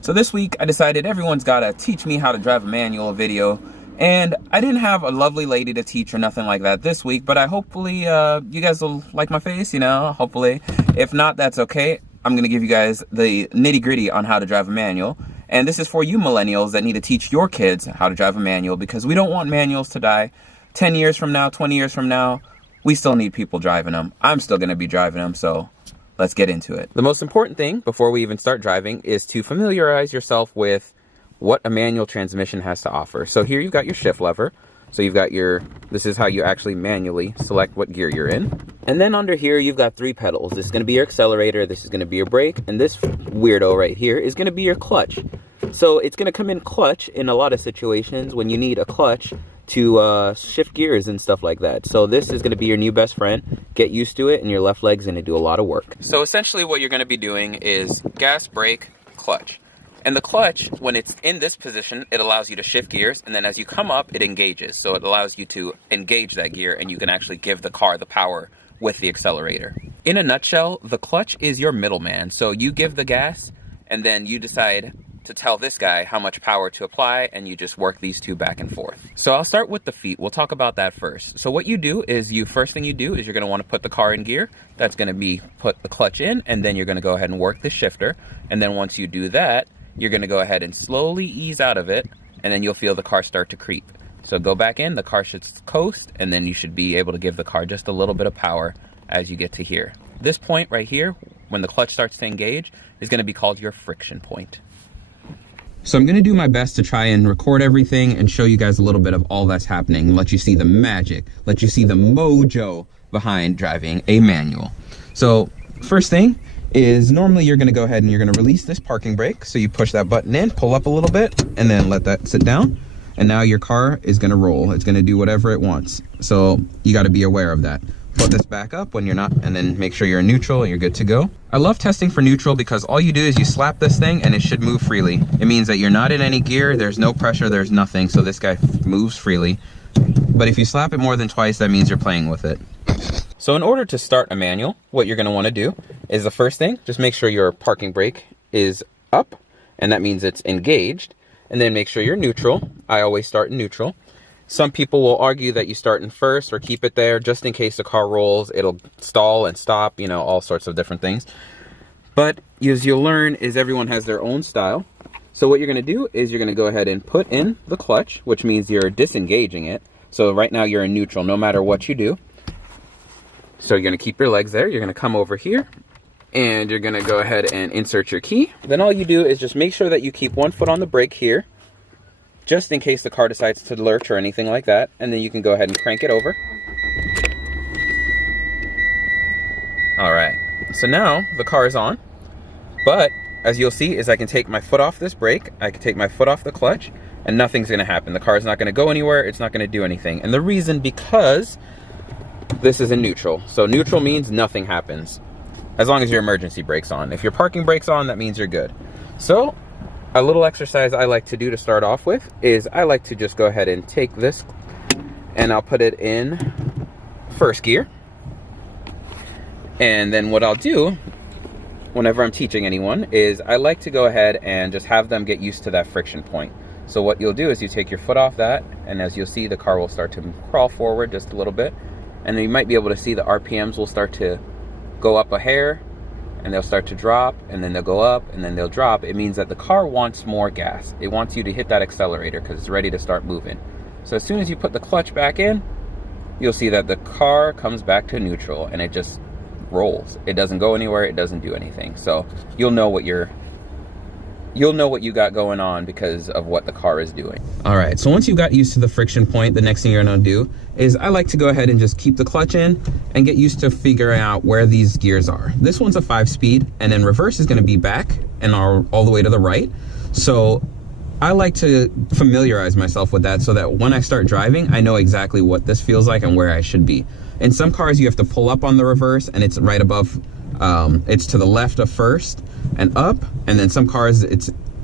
So this week I decided everyone's gotta teach me how to drive a manual video, and I didn't have a lovely lady to teach or nothing like that this week, but hopefully you guys will like my face, you know, hopefully. If not, that's okay. I'm gonna give you guys the nitty-gritty on how to drive a manual. And this is for you millennials that need to teach your kids how to drive a manual, because we don't want manuals to die. 10 years from now, 20 years from now, we still need people driving them. I'm still gonna be driving them, so let's get into it. The most important thing before we even start driving is to familiarize yourself with what a manual transmission has to offer. So here you've got your shift lever. So you've got this is how you actually manually select what gear you're in. And then under here, you've got 3 pedals. This is gonna be your accelerator, this is gonna be your brake, and this weirdo right here is gonna be your clutch. So it's gonna come in clutch in a lot of situations when you need a clutch to shift gears and stuff like that. So this is gonna be your new best friend. Get used to it, and your left leg's gonna do a lot of work. So essentially what you're gonna be doing is gas, brake, clutch. And the clutch, when it's in this position, it allows you to shift gears, and then as you come up, it engages. So it allows you to engage that gear, and you can actually give the car the power with the accelerator. In a nutshell, the clutch is your middleman. So you give the gas, and then you decide to tell this guy how much power to apply, and you just work these two back and forth. So I'll start with the feet. We'll talk about that first. So what you do is first thing you do is you're gonna wanna put the car in gear. That's gonna be put the clutch in, and then you're gonna go ahead and work the shifter. And then once you do that, you're gonna go ahead and slowly ease out of it, and then you'll feel the car start to creep. So go back in, the car should coast, and then you should be able to give the car just a little bit of power as you get to here. This point right here, when the clutch starts to engage, is gonna be called your friction point. So I'm gonna do my best to try and record everything and show you guys a little bit of all that's happening, let you see the magic, let you see the mojo behind driving a manual. So first thing is normally you're gonna go ahead and you're gonna release this parking brake. So you push that button in, pull up a little bit, and then let that sit down. And now your car is gonna roll. It's gonna do whatever it wants. So you gotta be aware of that. Put this back up when you're not, and then make sure you're in neutral and you're good to go. I love testing for neutral because all you do is you slap this thing and it should move freely. It means that you're not in any gear, there's no pressure, there's nothing, so this guy moves freely. But if you slap it more than twice, that means you're playing with it. So in order to start a manual, what you're gonna wanna do is the first thing, just make sure your parking brake is up, and that means it's engaged, and then make sure you're neutral. I always start in neutral. Some people will argue that you start in first or keep it there just in case the car rolls, it'll stall and stop, you know, all sorts of different things. But as you'll learn is everyone has their own style. So what you're gonna do is you're gonna go ahead and put in the clutch, which means you're disengaging it. So right now you're in neutral no matter what you do. So you're gonna keep your legs there, you're gonna come over here, and you're gonna go ahead and insert your key. Then all you do is just make sure that you keep one foot on the brake here, just in case the car decides to lurch or anything like that, and then you can go ahead and crank it over. All right, so now the car is on, but as you'll see is I can take my foot off this brake, I can take my foot off the clutch, and nothing's gonna happen. The car is not gonna go anywhere, it's not gonna do anything. And the reason, because this is in neutral. So neutral means nothing happens, as long as your emergency brake's on. If your parking brake's on, that means you're good. So a little exercise I like to do to start off with is I like to just go ahead and take this and I'll put it in first gear. And then what I'll do whenever I'm teaching anyone is I like to go ahead and just have them get used to that friction point. So what you'll do is you take your foot off that, and as you'll see, the car will start to crawl forward just a little bit. And then you might be able to see the RPMs will start to go up a hair, and they'll start to drop, and then they'll go up, and then they'll drop. It means that the car wants more gas. It wants you to hit that accelerator because it's ready to start moving. So as soon as you put the clutch back in, you'll see that the car comes back to neutral, and it just rolls. It doesn't go anywhere, it doesn't do anything. So you'll know what you got going on because of what the car is doing. All right, so once you got used to the friction point, the next thing you're gonna do is I like to go ahead and just keep the clutch in and get used to figuring out where these gears are. This one's a 5-speed, and then reverse is gonna be back and all the way to the right. So I like to familiarize myself with that so that when I start driving, I know exactly what this feels like and where I should be. In some cars, you have to pull up on the reverse and it's right above, it's to the left of first and up. And then some cars,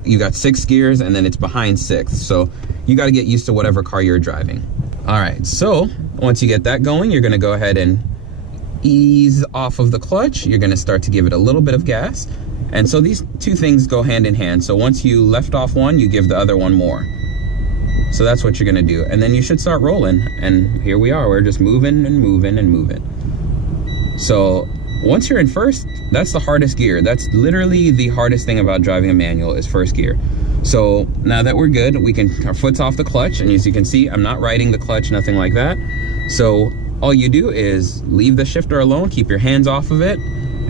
you got 6 gears and then it's behind 6th. So you got to get used to whatever car you're driving. All right, so once you get that going, you're gonna go ahead and ease off of the clutch, you're gonna start to give it a little bit of gas. And so these two things go hand in hand. So once you left off one, you give the other one more. So that's what you're gonna do. And then you should start rolling. And here we are, we're just moving and moving and moving. So once you're in first, that's the hardest gear. That's literally the hardest thing about driving a manual is first gear. So now that we're good, our foot's off the clutch, and as you can see, I'm not riding the clutch, nothing like that. So all you do is leave the shifter alone, keep your hands off of it,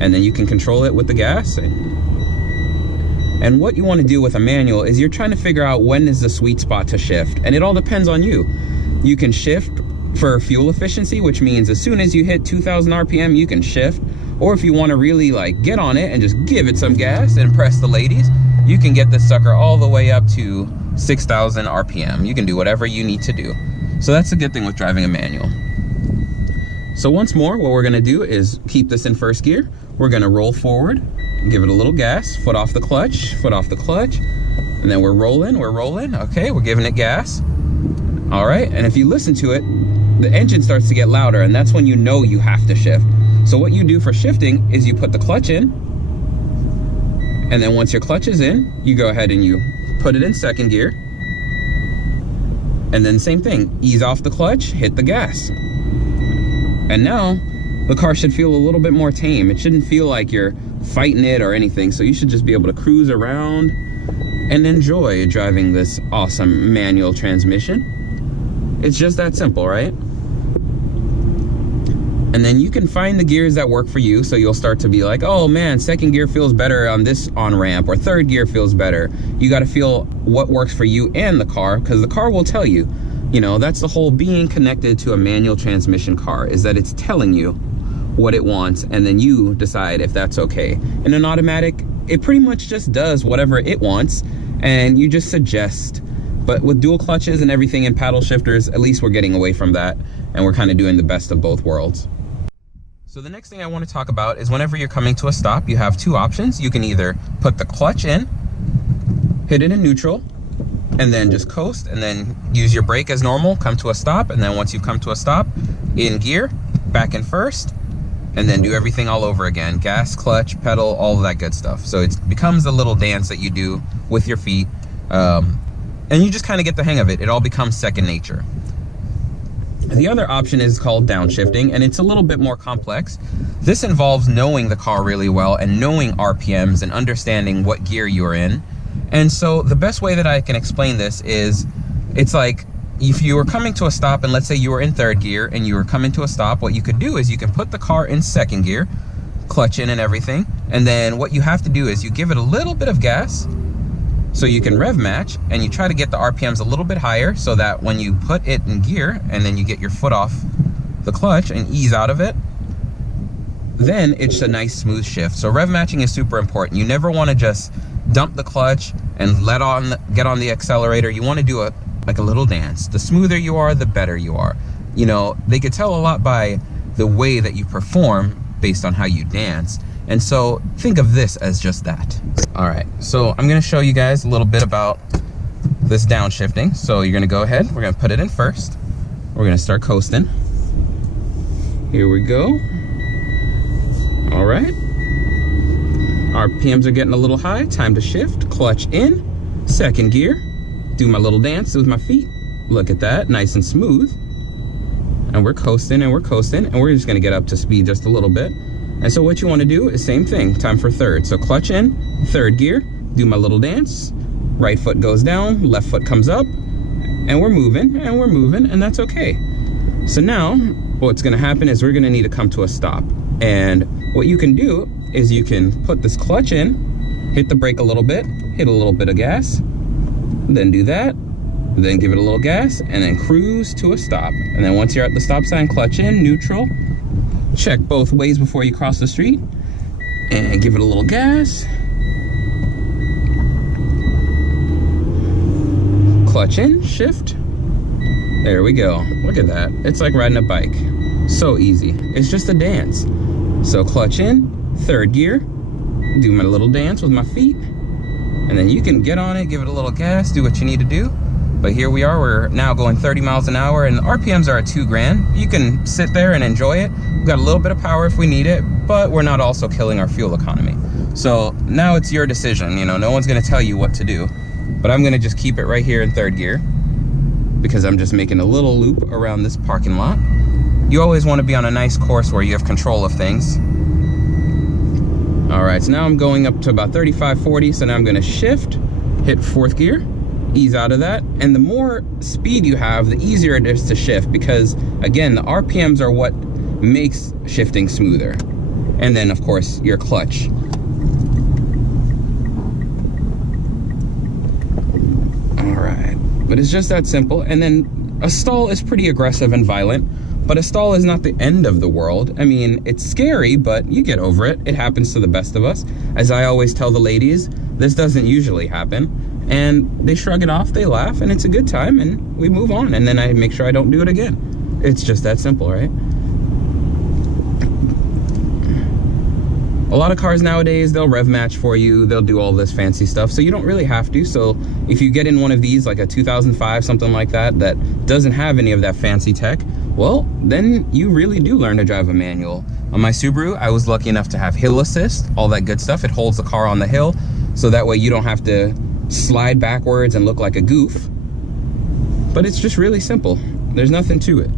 and then you can control it with the gas. And what you want to do with a manual is you're trying to figure out when is the sweet spot to shift, and it all depends on you. You can shift for fuel efficiency, which means as soon as you hit 2,000 RPM, you can shift. Or if you want to really like get on it and just give it some gas and impress the ladies, you can get this sucker all the way up to 6,000 RPM. You can do whatever you need to do. So that's the good thing with driving a manual. So once more, what we're gonna do is keep this in first gear. We're gonna roll forward, give it a little gas, foot off the clutch, and then we're rolling, okay, we're giving it gas. All right, and if you listen to it, the engine starts to get louder, and that's when you know you have to shift. So what you do for shifting is you put the clutch in, and then once your clutch is in, you go ahead and you put it in second gear, and then same thing, ease off the clutch, hit the gas. And now the car should feel a little bit more tame. It shouldn't feel like you're fighting it or anything. So you should just be able to cruise around and enjoy driving this awesome manual transmission. It's just that simple, right? And then you can find the gears that work for you. So you'll start to be like, oh man, second gear feels better on this on-ramp, or third gear feels better. You got to feel what works for you and the car, because the car will tell you. You know, that's the whole being connected to a manual transmission car, is that it's telling you what it wants, and then you decide if that's okay. In an automatic, it pretty much just does whatever it wants, and you just suggest. But with dual clutches and everything and paddle shifters, at least we're getting away from that, and we're kind of doing the best of both worlds. So the next thing I want to talk about is whenever you're coming to a stop, you have two options. You can either put the clutch in, hit it in neutral, and then just coast, and then use your brake as normal, come to a stop, and then once you've come to a stop, in gear, back in first, and then do everything all over again. Gas, clutch, pedal, all of that good stuff. So it becomes a little dance that you do with your feet, and you just kind of get the hang of it. It all becomes second nature. The other option is called downshifting, and it's a little bit more complex. This involves knowing the car really well and knowing RPMs and understanding what gear you're in. And so the best way that I can explain this is, it's like if you were coming to a stop, and let's say you were in third gear and you were coming to a stop, what you could do is you can put the car in second gear, clutch in and everything, and then what you have to do is you give it a little bit of gas so you can rev match, and you try to get the RPMs a little bit higher so that when you put it in gear and then you get your foot off the clutch and ease out of it, then it's a nice smooth shift. So rev matching is super important. You never want to just dump the clutch and get on the accelerator. You want to do like a little dance. The smoother you are, the better you are. You know, they could tell a lot by the way that you perform based on how you dance. And so think of this as just that. All right, so I'm gonna show you guys a little bit about this downshifting. So you're gonna go ahead, we're gonna put it in first. We're gonna start coasting. Here we go. All right. RPMs are getting a little high, time to shift. Clutch in, second gear. Do my little dance with my feet. Look at that, nice and smooth. And we're coasting and we're coasting, and we're just gonna get up to speed just a little bit. And so what you wanna do is same thing, time for third. So clutch in, third gear, do my little dance. Right foot goes down, left foot comes up, and we're moving, and that's okay. So now, what's gonna happen is we're gonna need to come to a stop. And what you can do is you can put this clutch in, hit the brake a little bit, hit a little bit of gas, then do that, then give it a little gas, and then cruise to a stop. And then once you're at the stop sign, clutch in, neutral, check both ways before you cross the street, and give it a little gas. Clutch in, shift. There we go. Look at that. It's like riding a bike. So easy. It's just a dance. So clutch in, third gear, do my little dance with my feet, and then you can get on it, give it a little gas, do what you need to do, But here we are, we're now going 30 miles an hour, and the RPMs are at 2 grand. You can sit there and enjoy it. We've got a little bit of power if we need it, but we're not also killing our fuel economy. So now it's your decision, you know, no one's gonna tell you what to do. But I'm gonna just keep it right here in 3rd gear because I'm just making a little loop around this parking lot. You always wanna be on a nice course where you have control of things. All right, so now I'm going up to about 35, 40, so now I'm gonna shift, hit 4th gear, ease out of that, and the more speed you have, the easier it is to shift, because again, the RPMs are what makes shifting smoother. And then of course your clutch. All right, but it's just that simple. And then a stall is pretty aggressive and violent, but a stall is not the end of the world. I mean, it's scary, but you get over it. It happens to the best of us. As I always tell the ladies, this doesn't usually happen. And they shrug it off, they laugh, and it's a good time, and we move on. And then I make sure I don't do it again. It's just that simple, right? A lot of cars nowadays, they'll rev match for you, they'll do all this fancy stuff, so you don't really have to. So if you get in one of these, like a 2005, something like that, that doesn't have any of that fancy tech, well, then you really do learn to drive a manual. On my Subaru, I was lucky enough to have hill assist, all that good stuff. It holds the car on the hill, so that way you don't have to slide backwards and look like a goof. But it's just really simple. There's nothing to it.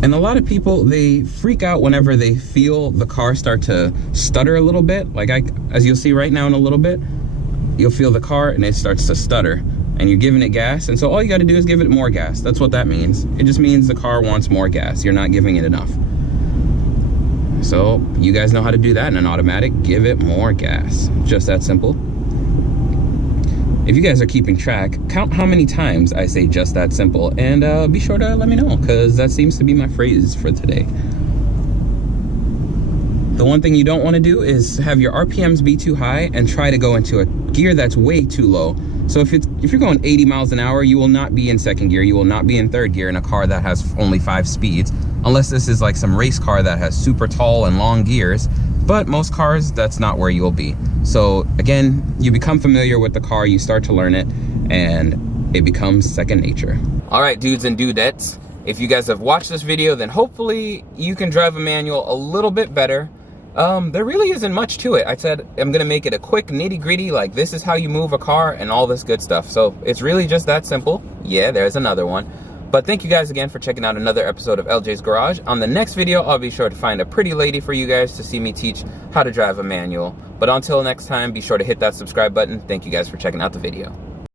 And a lot of people, they freak out whenever they feel the car start to stutter a little bit. Like as you'll see right now in a little bit, you'll feel the car and it starts to stutter. And you're giving it gas, and so all you got to do is give it more gas. That's what that means. It just means the car wants more gas. You're not giving it enough. So you guys know how to do that in an automatic. Give it more gas. Just that simple. If you guys are keeping track, count how many times I say just that simple, and be sure to let me know, because that seems to be my phrase for today. The one thing you don't want to do is have your RPMs be too high and try to go into a gear that's way too low. So if you're going 80 miles an hour, you will not be in 2nd gear. You will not be in 3rd gear in a car that has only 5 speeds, unless this is like some race car that has super tall and long gears. But most cars, that's not where you'll be. So again, you become familiar with the car, you start to learn it, and it becomes second nature. All right, dudes and dudettes, if you guys have watched this video, then hopefully you can drive a manual a little bit better. There really isn't much to it. I said I'm gonna make it a quick nitty-gritty, like this is how you move a car and all this good stuff. So it's really just that simple. Yeah, there's another one. But thank you guys again for checking out another episode of LJ's Garage. On the next video, I'll be sure to find a pretty lady for you guys to see me teach how to drive a manual. But until next time, be sure to hit that subscribe button. Thank you guys for checking out the video.